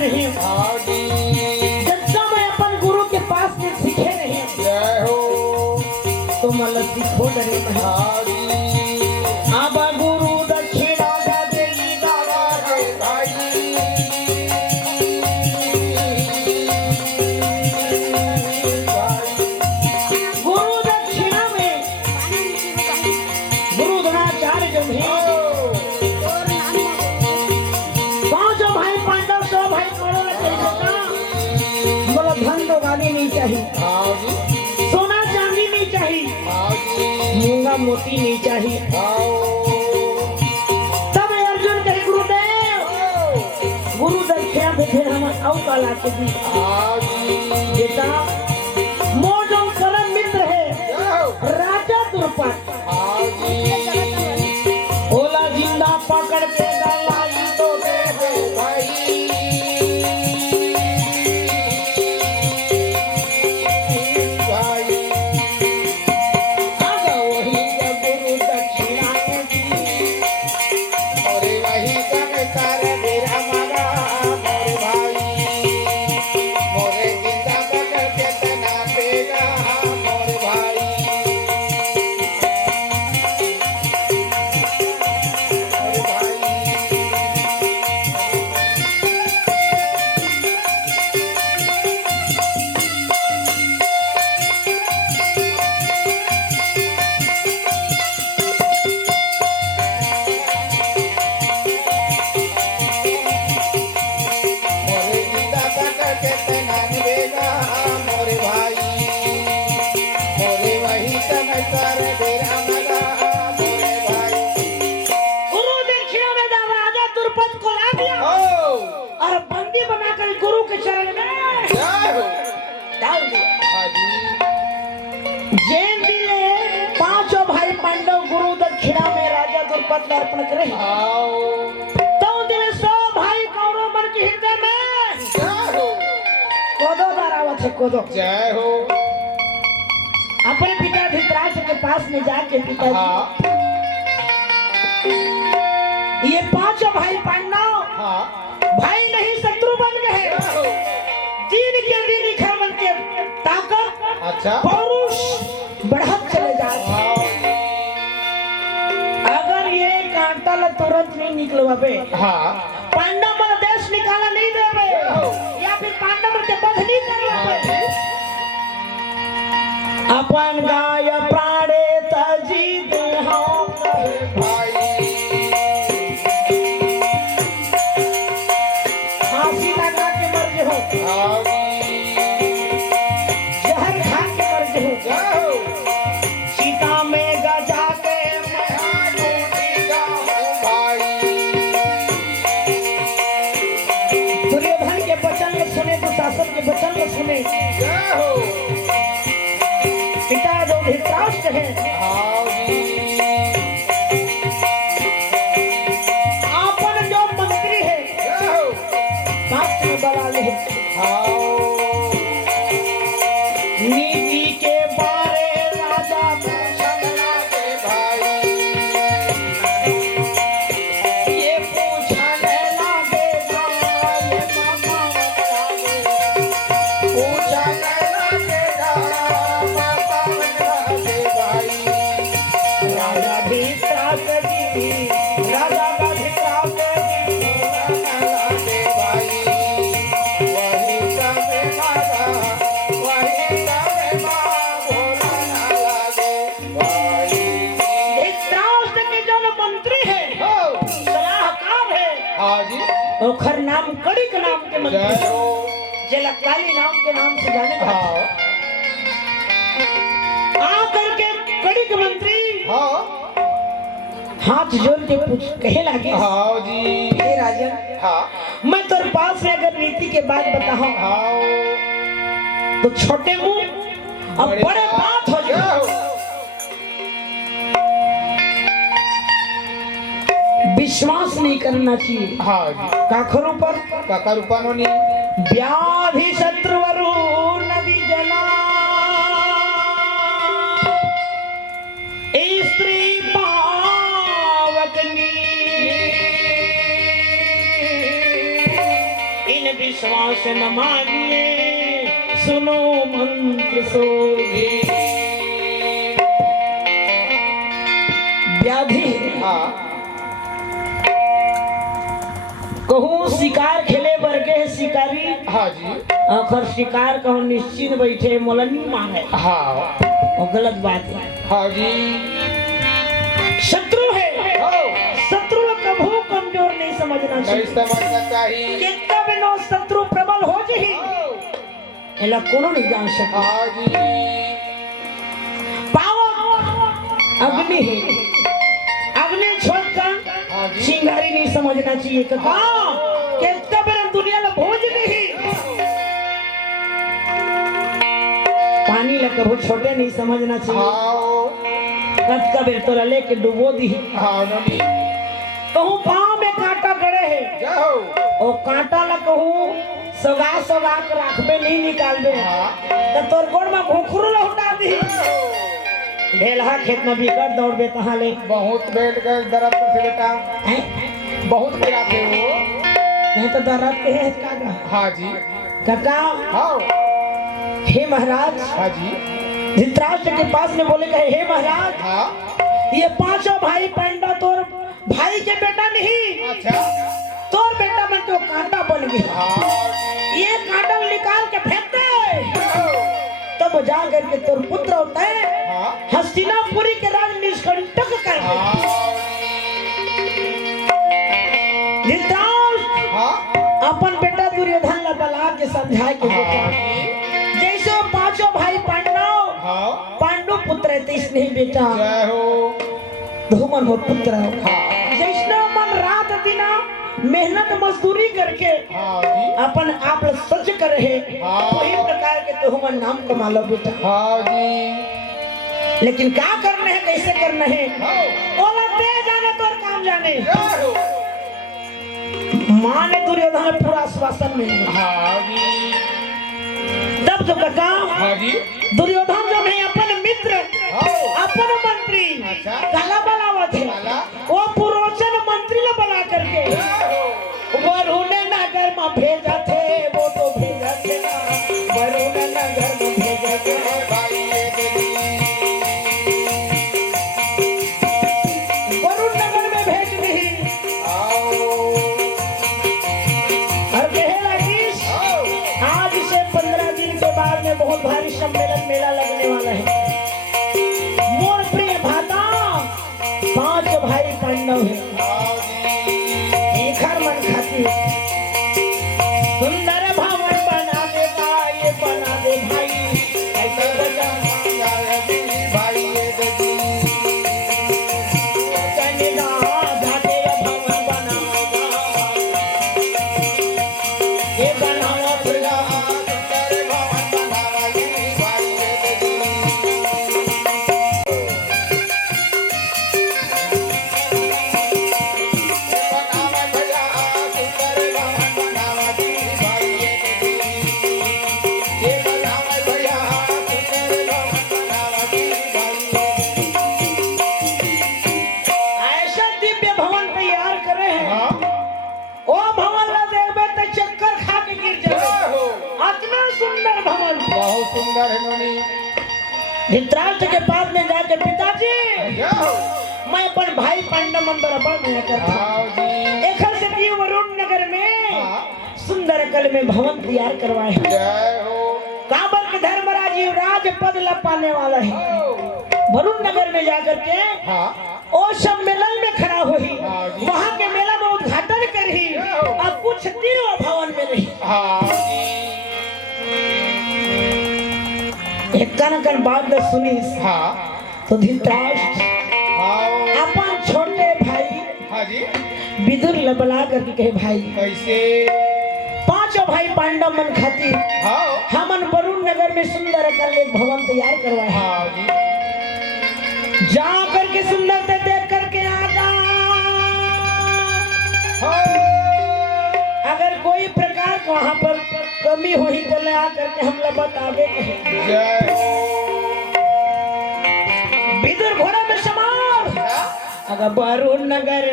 नहीं जब तक मैं अपन गुरु के पास में सीखे नहीं जय हो तो मतलब सीखो डरे अब गुरु दक्षिणा का देगी दादा गुरु दक्षिणा में गुरु द्रोणाचार्य जो भी पांचों भाई पांडव 100 भाई कौरव बोलो धन दो गाली नहीं चाहिए सोना चांदी नहीं चाहिए मूंगा मोती नहीं चाहिए तब अर्जुन कहे गुरुदेव गुरु दक्षिणा पे फिर हम अवकाला के दी बेटा मोजो परम मित्र है राजा द्रुपद ओला जिंदा पकड़ के गलाई तो दे भाई अर्पण करे तो दिल 100 भाई कौरव मन के हृदय में कोदो दारावत है कोदो जय हो अपने पिता धृतराष्ट्र के पास में जाके पिताजी ये पांचों भाई पांडव भाई नहीं शत्रु बन गए दिन के दिन निखर बन के ताकत अच्छा पौरुष बढ़त चले जा रहे तुरंत नहीं निकलो बे पांडव पर देश निकाला नहीं देवे या फिर पांडव के बध नहीं करवे अपन गाय प्राणे तजी देहा भाई फांसी लगा के मर हो जहर खा के मर हो सीता में गजा के शासन के वचन में सुने पिता जो धृतराष्ट्र है आपन जो मंत्री है बात में बड़ा ले नीति के बारे राजा पूछने लगे भाई ये पूछने लगे ओखर नाम कड़िक नाम के मंत्री जलकाली नाम के नाम से जाने आकर के कड़िक मंत्री हाथ जोड़ के पूछ कहे लगे हे राजन मैं तेरे पास से अगर नीति के बात बताऊं तो छोटे मुंह अब बड़े बात हो जाए विश्वास नहीं करना चाहिए काखरों पर काकारूपानोनी व्याधि शत्रुवरु नदी जला स्त्री पावकनी इन विश्वास न मानिए सुनो मंत्र सोगे। व्याधि कहूँ शिकार खेले वर्गे शिकारी। हाँ जी। आखिर शिकार कहूँ निश्चित बैठे मोलनी मांगे। हाँ वो गलत बात है। हाँ जी। शत्रु है, शत्रु कभू कमजोर नहीं समझना चाहिए। नहीं समझना चाहिए। कितना बिनो शत्रु प्रबल हो जाए एला कोनो नहीं जान सकता। हाँ जी। पावर अग्नि है, अग्नि छोड़कर चिंगारी नहीं समझना चाहिए। कितना बिना दुनिया में भोज नहीं, पानी ला कभू छोटे नहीं समझना चाहिए। कत का बेर तोरा लेके डुबो दी। कहूँ पाँव में कांटा गड़े है और कांटा ला कहूँ सगा सगा कर राखबे नहीं निकाल दे तो तोर गोड़ में घुखरू ला उठा दी। ढेलहा खेत में बिगड़ दौड़बे तहाँ ले। बहुत बैठ कर दर्द से बेटा बहुत गिराते हो। नहीं तो दर्द के है काका। हाँ जी। काका हाँ। हे महाराज। हाँ जी। धृतराष्ट्र के पास में बोले कहे हे महाराज। हाँ। ये पांचों भाई पांडव तोर भाई के बेटा नहीं। अच्छा। तोर बेटा में तो कांटा बन गया। हाँ। ये कांटा निकाल के फेंक दे तब जा करके तोर पुत्र होता है। हाँ। हस्तिनापुरी के राज निष्कंटक कर दे। धृतराष्ट्र अपन बेटा दुर्योधन ला बला के समझाए के जैसे वो पांचों भाई पांडु पुत्र है तीस नहीं बेटा धूमन हो पुत्र जैसे मन रात दिन मेहनत मजदूरी करके अपन आप सच कर रहे वही प्रकार के धूमन नाम कमा लो बेटा। लेकिन क्या करना है कैसे करना है बोला दे जाने तो काम जाने। माँ ने दुर्योधन पूरा आश्वासन मिल गया। तब जो कहा दुर्योधन जो नहीं अपन मित्र अपन मंत्री काला बलावत है वो पुरोचन मंत्री ने बना करके वरुण नगर में भेजा थे। वो तो भेजा थे वरुण नगर में भेजा थे वरुण नगर में भेज दी। और कहेला कि आज से 15 दिन के बाद में बहुत भारी सम्मेलन मेला लगने वाला है। मोर प्रिय भाता 5 भाई पांडव है घर मन खाती सुंदर भवन बना दे भाई बना दे भाई ऐसा बजा भाई कन्या जाते भवन बनाएगा ये बनावा पूरा धृतराष्ट्र के पास में जाकर पिताजी मैं अपन भाई पांडव मंदिर अपन करता एक से वरुण नगर में सुंदर कल में भवन तैयार करवाए काबर के धर्मराज राज पद ला पाने वाला है। वरुण नगर में जाकर के और सम्मेलन में खड़ा हुई वहाँ के मेला में उद्घाटन करी और कुछ दिन भवन में रही। एक कन बात न सुनी तो धृतराष्ट्र अपन छोटे भाई विदुर लबला करके कहे भाई कैसे 5 भाई पांडव मन खाती हमन वरुण नगर में सुंदर कर एक भवन तैयार करवाए जा करके सुंदरता देख करके आजा। अगर कोई प्रकार को वहाँ पर कमी हुई तो ले आकर के हम लोग बतावे विदुर घोड़ा में सवार अगर वरुण नगर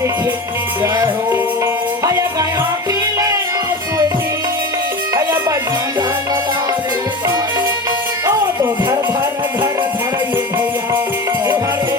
देखिए जय हो हया गाया की ले आंसुएती हया बजी ओ तो धर ये भैया ओ हरे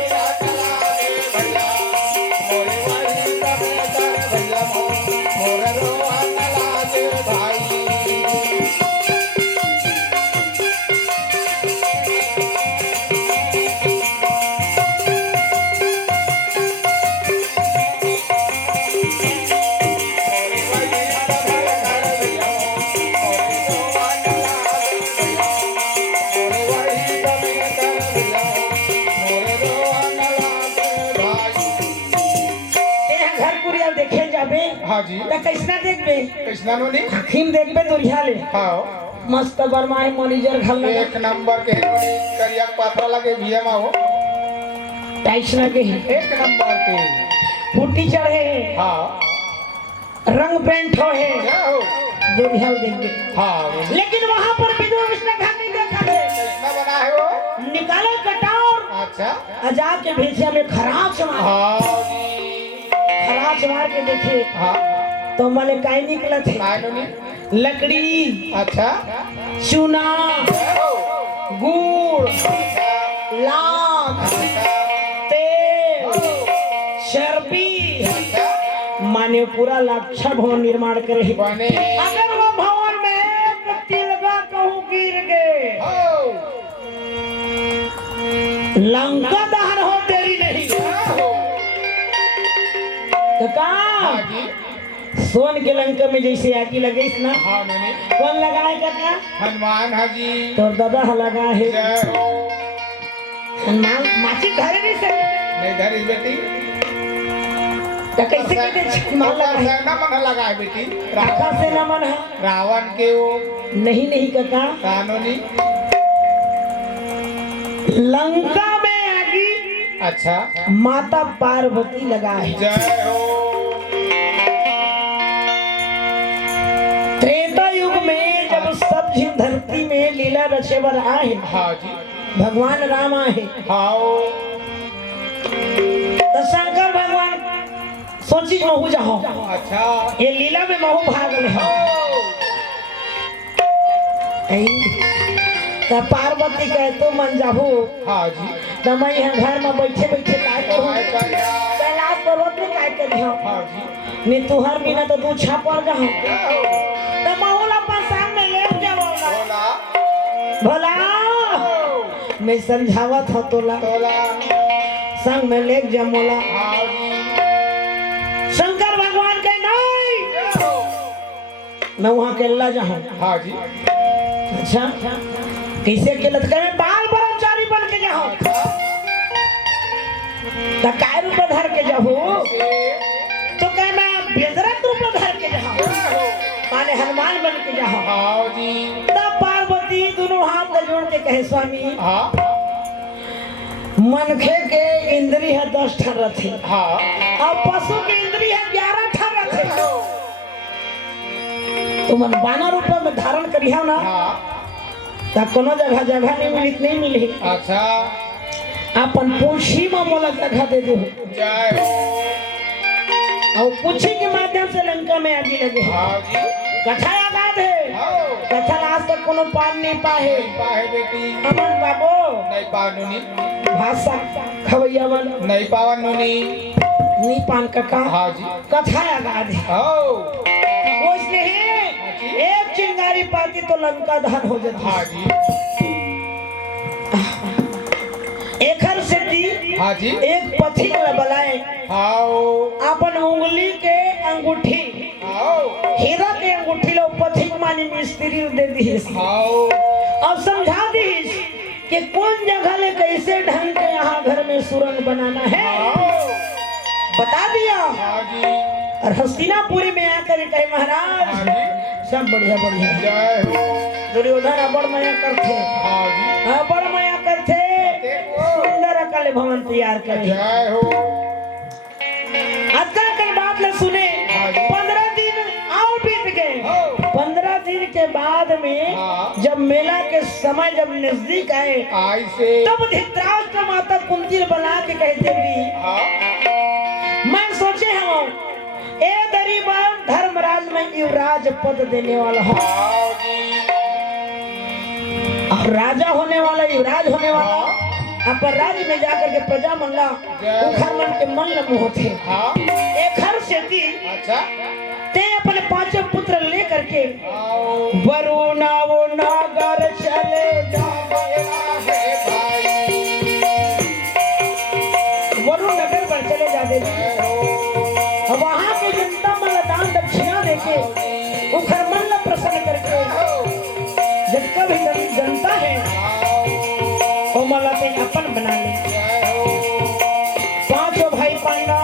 हाँ जी त कैसना देखबे कृष्णा नोनी हिम देखबे दुरिया ले हाँ मस्त बरमाई मैनेजर घल लगा एक नंबर के नोनी करिया पात्रा लगे भीए मा हो टाइस लगे एक नंबर के फुटी चढ़े हाँ रंग पेंट हो है जय हो दुरिया देखबे हाँ लेकिन वहां पर विदुर कृष्ण घर नहीं देखा है कृष्णा बना है वो निकाले कटोर अच्छा अजाब के भेजिया में खराच मार हाँ जी खराच मार के देखे हाँ तो मले काई निकला थे काय नोनी लकड़ी अच्छा चूना जय हो गुड़ अच्छा लाख अच्छा तेल चर्बी अच्छा माने पूरा लाक्षा भवन निर्माण करे बने अगर वो भवन में एक तिलका कहूँ गिर गए हो लंका दहन हो तेरी नहीं जय हो तो का हाँ जी सोन के लंका में जैसे आगी लगे ना हाँ नोनी कौन लगाए क्या हनुमान हाजी तो दादा लगा है जय हो हनुमान माची घरे नहीं से नहीं धरी बेटी तो कैसे कहते मार लगा है सेना मन लगा है बेटी राखा से न मन है रावण के वो नहीं काका कानूनी लंका में आगी अच्छा माता पार्वती लगा है जय हो त्रेता युग में जब सब जीव धरती में लीला रचे बर आए हाँ जी भगवान राम आए हाओ तो शंकर भगवान सोची महू जाओ अच्छा ये लीला में महू भाग में है तो पार्वती कहे तो मन जाहू हाँ जी तो मैं यहाँ घर में बैठे बैठे काय करूँ काय करिया? कैलाश पर्वत में काय करी हूँ हाँ जी मैं तुहर बिना तो तू छापर जाऊँ जय हो तो माहौल अपन संग में ले जाओ तोला भोला हो मैं समझावत हो तोला तोला संग में ले जा मोला हाँ जी शंकर भगवान के नहीं जय हो मैं वहाँ के अल्लाह जाऊँ हाँ जी अच्छा कैसे केलत करे बाल ब्रह्मचारी बन के जाओ तो काय रूप धर के जाओ तो कह मैं बेदरत रूप धर के जाओ जय हो माने हनुमान बन के जाओ हाँ जी तब पार्वती दोनों हाथ जोड़ के कहे स्वामी हाँ मनखे के इंद्री है 10 ठन रथे हाँ और पशु के इंद्री है 11 ठन रथे तो मन 12 रूप में धारण करिया ना हाँ ता कोनो जगह नहीं मिली अच्छा अपन पूछी में मोला जगह दे दो जय हो और पूछी के माध्यम से लंका में आगे लगे हाँ जी कथा आबाद है हाँ कथा आज तक कोनो पार नहीं पाए नहीं पाए बेटी अमन बाबू नहीं पावन नूनी भाषा खवैया वाला नहीं पावन नूनी नहीं पान कका हाँ जी कथा आबाद है हो कुछ नहीं एक चिंगारी पाती तो लंका दहन हो जाती हाँ जी एक हर सिद्धि हाँ जी एक पथिक बलाए हाओ अपन उंगली के अंगूठी हाओ हीरा के अंगूठी लो पथिक मानी मिस्त्री दे दी हाओ अब समझा दी कि कौन जगह ले कैसे ढंग के यहाँ घर में सुरंग बनाना है हाओ बता दिया हाँ जी और हस्तिनापुरी में आकर कहे हाँ महाराज जी सब बढ़िया बढ़िया जय हो दुर्योधन अबड़ माया करते हाँ जी अबड़ माया करते सुंदर अकल भवन तैयार करे जय हो अच्छा कल बात ले सुने हाँ जी। 15 दिन और बीत गए हो 15 दिन के बाद में हाँ। जब मेला के समय जब नजदीक आए आई से तब धृतराष्ट्र माता कुंती बना के कहते भी हाँ मैं सोचे के हम ए दरीबान धर्मराज में युवराज पद देने वाला है और राजा होने वाला युवराज होने वाला पर राज्य में जाकर के प्रजा मनला उखर मन के मन ल मोह थे एक हर से थी अच्छा ते अपने पांचों पुत्र लेकर के वरुणा वो नागर चले वरुण नगर पर चले जाते वहां के जनता मन दान दक्षिणा देके उखर मन ल प्रसन्न करके जब कभी जनता है वो मला पे अपन बना ले पांचों भाई पांडव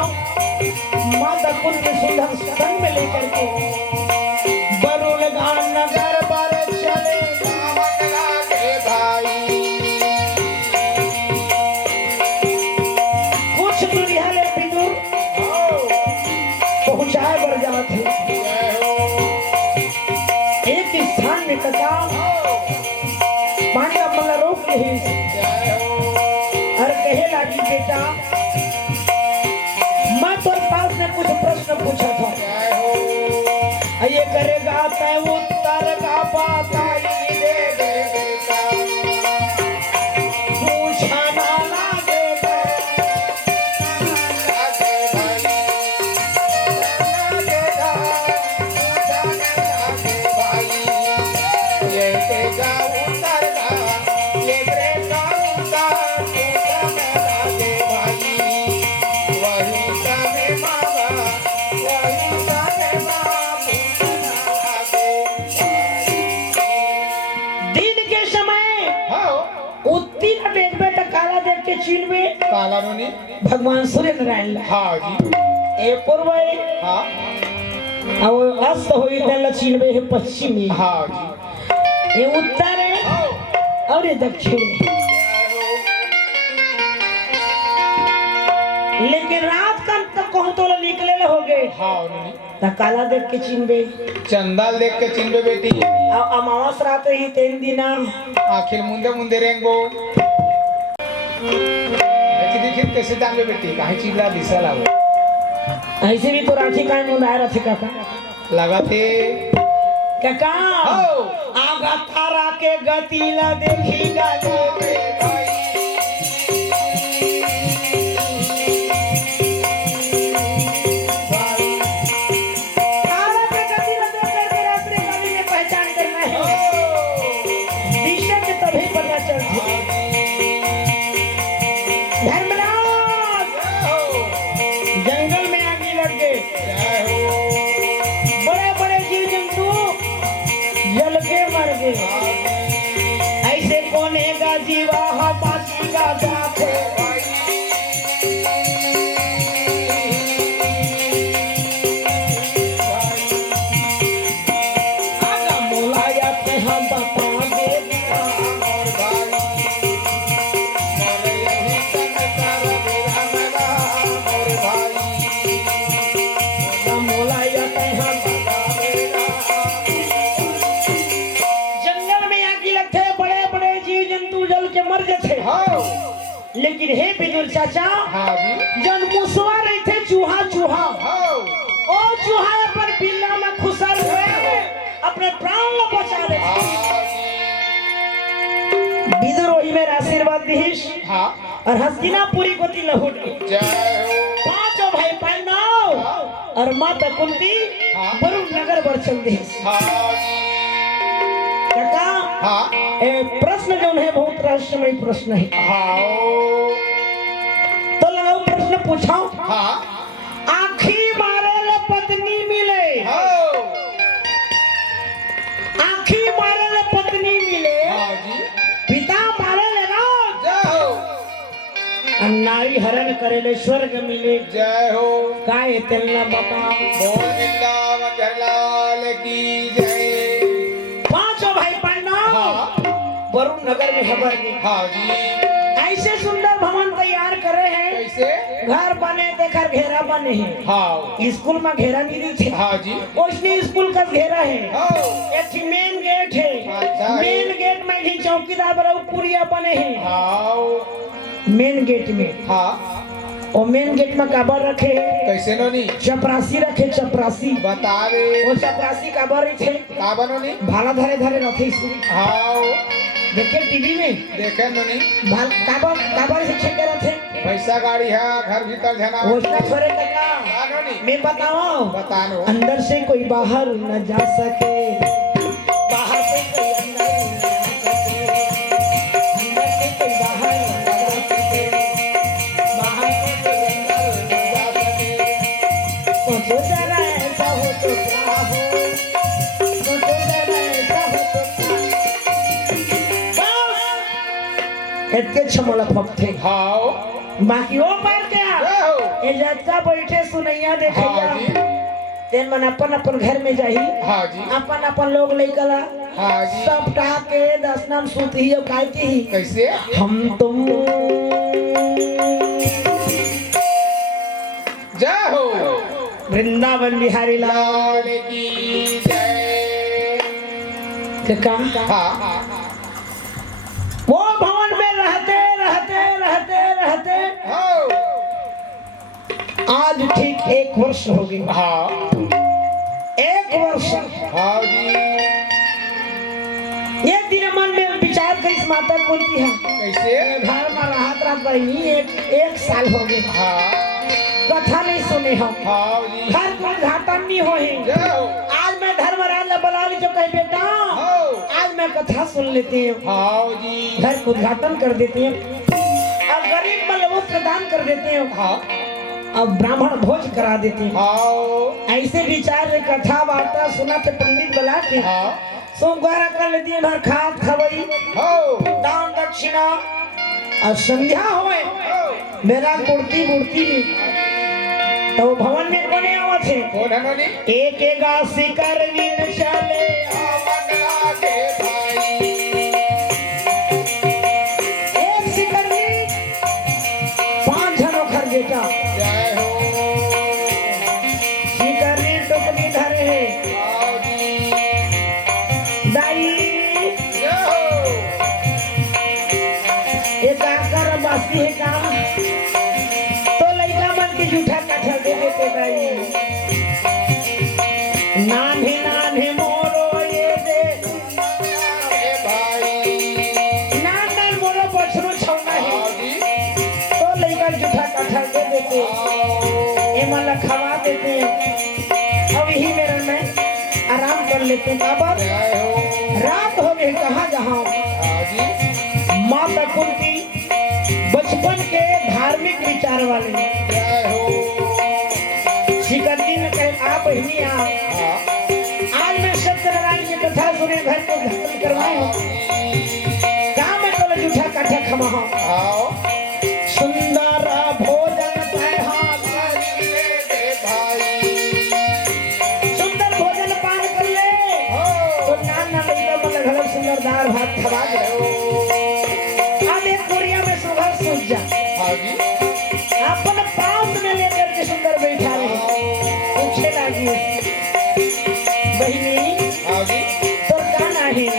माता कुंज के सुंदर संग में लेकर के वरुण गान नगर पर चले कुछ दूरी है विदुर पहुंचाए बर जाते एक स्थान में कथा पांडव मला रोक नहीं और कहे लगी बेटा मैं तो पास में कुछ प्रश्न पूछा था ये करेगा तय उत्तर का पाता ही दे देगा पूछा ना लगेगा चिन्हवे काला रोनी भगवान सूर्य नारायण हाँ जी ए पूर्व हाँ और अस्त होई तल चिन्हवे है पश्चिमी हाँ जी ये उत्तर है और ये दक्षिण है लेकिन रात का तक कहूं तो निकले हो गए हाँ रोनी ता काला देख के चिन्हवे चंदाल देख के चिन्हवे बेटी अमावस रात ही 3 दिन आखिर मुंदे मुंदे रेंगो देखिए कैसे जान में बेटी काहे चिल्ला दिशा लागो ऐसे भी तो राखी काहे मुंदाए रथे काका लगा थे काका आगा तारा के गति ला देखी गालो भाई तारा के गति ला देख करके रात्रि काल में पहचान करना है दिशा के तभी पता चलती है जंगल में आगे लग गए बड़े बड़े जीव जंतु जल के मर गए ऐसे कोने का जीवा बासी का जाते आगा मोलाया ते हम बता दे लेकिन हे बिदुर चाचा हाँ जी जन मुसवा रहे थे चूहा चूहा हाँ ओ चूहा पर बिल्ला में खुशल हुए अपने प्राण को बचा ले बिदुर वही मेरा आशीर्वाद दीश हाँ और हस्तिनापुरी गोती लहुट जय हो पांचों भाई पांडव और माता कुंती वरुण नगर पर चल दीश काका हाँ ए प्रश्न जो है बहुत रहस्यमय प्रश्न है हाँ तो लगाओ प्रश्न पूछाओ हाँ आखी मारे ले पत्नी मिले आखी मारे ले पत्नी मिले हाँ जी पिता मारे ले राज जय हो नारी हरण करे ले स्वर्ग मिले जय हो काय तेलना बाबा बोल वृंदावन लाल की जय पांचों भाई पांडव वरुण नगर में खबर दी हाँ जी ऐसे सुंदर भवन तैयार करे हैं कैसे घर बने देखकर घेरा बने हैं हाँ स्कूल में घेरा नहीं थे हाँ जी उसने स्कूल का घेरा है हाँ एक मेन गेट है अच्छा है। मेन गेट में ही चौकीदार बड़ा पुरिया बने हैं हाँ मेन गेट में हाँ और मेन गेट में काबर रखे कैसे नोनी चपरासी रखे चपरासी बतावे वो चपरासी काबर थे का बनोनी भाला धरे धरे रखे हां देखे टीवी में देखे नोनी भाल काबर काबर से छेके रखे पैसा गाड़ी है घर भीतर जाना ओसना छोरे तका नोनी मैं बताओ बतानो अंदर से कोई बाहर न जा सके बाहर से कोई अंदर से कोई बाहर न जा सके बाहर से कोई अंदर न जा सके सोचो जरा ऐसा हो तो क्या हो सोचो जरा ऐसा हो तो क्या इतने छमला फपथे हां बाकी वो पार क्या ये जत्ता बैठे सुनैया देखैया हां जी तेन मन अपन अपन घर में जाही हां जी अपन अपन लोग लेकला हां जी सब टाके दसनम सुती हो काय की ही कैसे हम तुम जय हो वृंदावन बिहारी लाल लाल की जय का हां वो भवन में रहते रहते रहते रहते हां आज ठीक 1 वर्ष हो गए हां 1 वर्ष हां जी एक दिन मन में विचार करिस माता कुंती है कैसे घर में रात बनी एक साल हो गए हां कथा नहीं सुने हम हां जी घर का उद्घाटन नहीं होए जय हो आज मैं धर्मराज ने बुला ली जो कहे बेटा हां आज मैं कथा सुन लेते हैं हां जी घर का उद्घाटन कर देते हैं और गरीब को प्रदान कर देते हैं हां अब ब्राह्मण भोज करा देते हैं हां ऐसे विचार रे कथा वार्ता सुना थे पंडित बुला के हां सोमवार कर लेती है भर खात खवई हो दान दक्षिणा और संध्या होए मेरा मूर्ति मूर्ति में तो भवन में कोने आवत है कौन है नोनी एक गासी कर वीन चले आमना के भाई एक सिकरनी 5 जनों खर बेटा जय हो सिकरनी टुकनी धरे है हां जी दाई जय हो एक आकर बासी है काम तो लइका मन की जूठा कठा दे देते दाई नान्हे नान्हे मोरो ये दे के भाई नान नान मोरो बछरू छौना है हां जी तो लइका जूठा कठा दे देते ये मला खवा देते हैं अब यही मेरे में आराम कर लेते हैं बाबा जय हो रात हो गई कहाँ जहाँ हां जी माता कुंती बचपन के धार्मिक विचार वाले जय हो सिकंदी ने कहे आप बहनी आप हां आज मैं सत्यनारायण की कथा सुने घर को घर करवाए हूँ कहाँ मैं कल जूठा काठा खमा हूँ आओ सुंदर भोजन पाए हाथ के भाई सुंदर भोजन पान कर ले तो नान ना लइका मन घर सुंदर दाल भात खवा दे अब एक कुड़िया में सुबह सूझ जा हां जी अपन पास में लेकर के सुंदर बैठा रहे पूछे लगी बहिनी हां जी तो का नहीं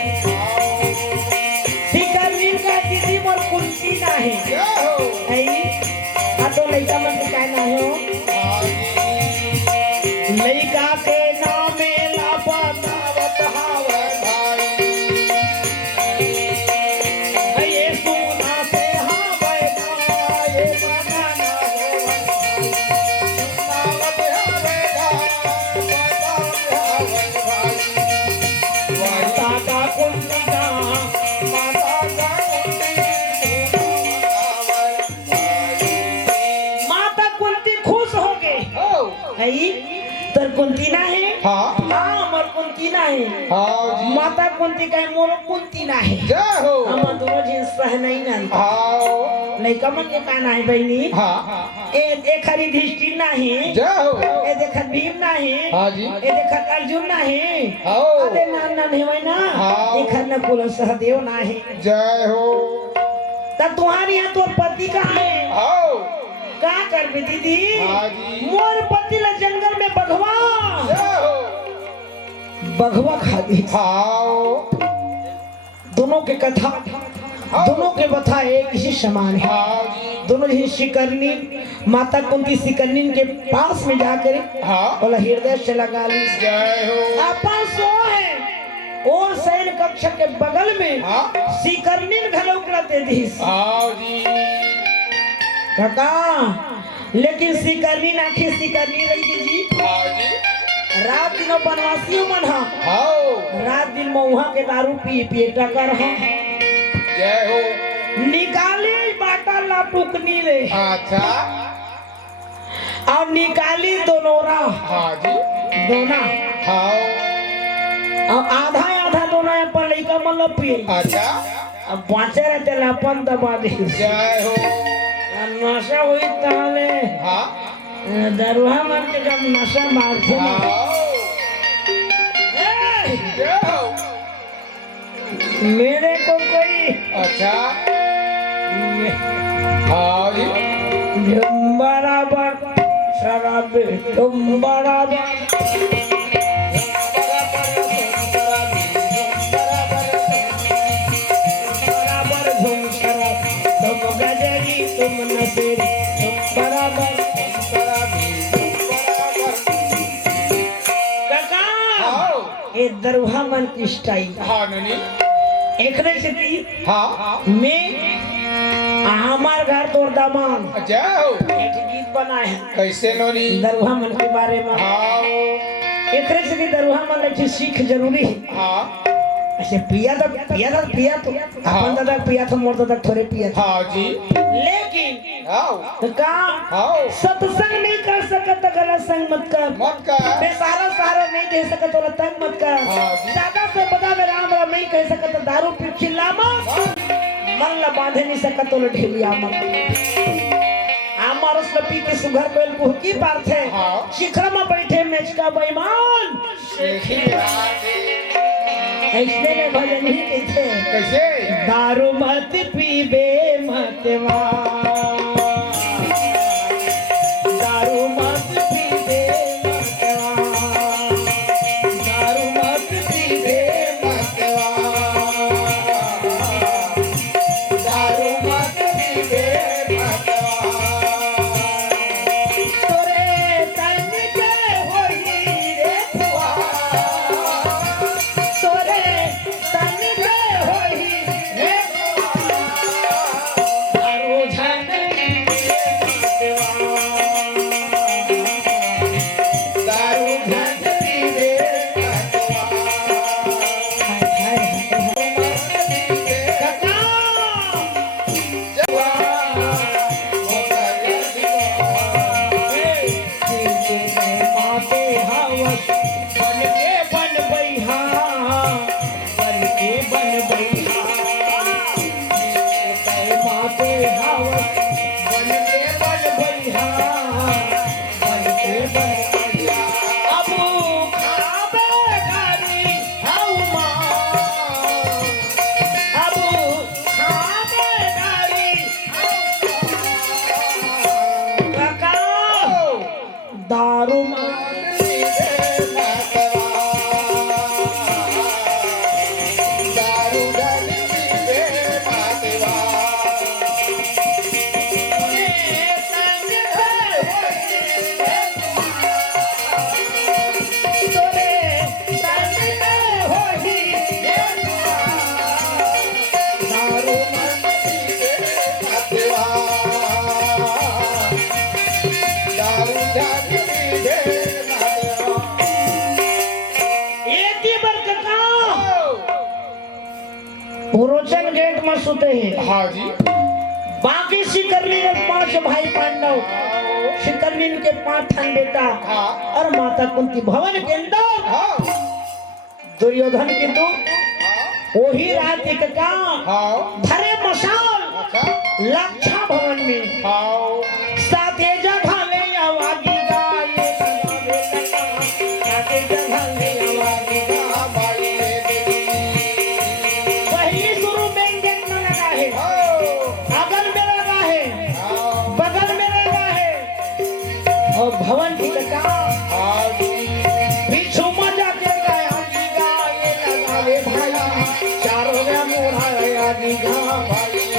सिकरनी का दीदी मोर कुंती नहीं जय हो आई आ तो लइका मन के का नहीं हो हां जी लइका के नामे लापतावत हावे भाई ये सुना से हावे ये बनाना हो आवत हवेगा आवत भाई माता का कुंती का माता का माता कुंती खुश हो गई हो आई तर कुंती ना है हां हाँ मोर कुंती ना है हां जी माता कुंती का मोर कुंती ना है जय हो हम दोनों जिन्स सह नहीं ना आओ लइका मन के का नहीं बहनी हां ए देखरी दृष्टि नहीं जय हो ए देखत भीम नहीं हां जी ए देखत अर्जुन नहीं आओ अरे नान ना नहीं होय ना हाँ। देखत न कुल सहदेव नहीं जय हो तब तुम्हारे यहाँ तो पति कहाँ है आओ का कर बे दीदी हाँ जी। मोर पति ला जंगल में बघवा जय हो बघवा खा दी आओ दोनों के कथा दोनों के बथा एक ही समान है। हाँ जी। दोनों ही शिकरनी माता कुंती शिकरनी के पास में जाकर बोला हृदय से लगा ली। जय हो। अपन सो है और सैन कक्ष के बगल में शिकरनी घलौकड़ा दे दी। हाँ जी। काका लेकिन शिकरनी आखिर शिकरनी रही जी। हाँ जी। रात दिन बनवासियों मन हाँ। रात दिन मऊहा के दारू पी पिए टकर जय हो। निकाली बाटा लाटुकनी रे। अच्छा। और निकाली दोनोरा। हाँ जी। दोना। हाँ। और आधा आधा दोना अपन लइका मन ल पिए। अच्छा। अब बाँचे रहते लापन दबा दे। जय हो। नशा हुई ताले। हाँ। दरुहा मन के जब नशा मारते जय हो। मेरे को कोई अच्छा। हाँ जी। बराबर शराब तुम बराबर झूम शराब तुम गजरी तुम नशेरी तुम बराबर ये दरुहा मन की स्टाइल। हाँ ननी। एक से हाँ। मैं हमार घर तोड़ दामान जय हो। एक गीत बनाए हैं कैसे नोनी? दरुहा मन के बारे में। हाँ। एक से दरुहा मन की सीख जरूरी है। हाँ। ऐसे पिया तो अपन दादा पिया तो मोर दादा थोड़े पिया था। हाँ जी। लेकिन हाँ। काम सत्संग नहीं कर सकत गलत संग मत कर। मत कर। बेसहारा सहारा नहीं दे सकत और तंग मत कर। दादा से बता दे राम राम नहीं कह सकत दारू पी चिल्ला मत। मन ला बांधे नहीं सकत तो ढेलिया मत। हमार उस पी के सुघर कोयल को की बात है। शिखर में बैठे मेच का बेईमान ऐसने में भजन ही कहते कैसे? दारू मत पीबे मतवा दारू मत पीबे मतवा दारू मत पीबे मतवा दारू मत पीबे मतवा तोरे तन के होई रे पुआ पुरोचन गेट में सुते हैं। हाँ जी। बाकी शिकरनी और 5 भाई पांडव शिकरनी के 5 ठन बेटा और माता कुंती भवन के अंदर दुर्योधन के दो वही रात एक का धरे मशाल लक्षा भवन में साथे जगह ले आवागी गाये साथे जगह ले आवागी पहली शुरू में गेट में लगा है अगल में लगा है बगल में लगा है और भवन की लगा पीछू मजा के गाया गाये लगावे भाई चारों में मोड़ा लगी घाम भाई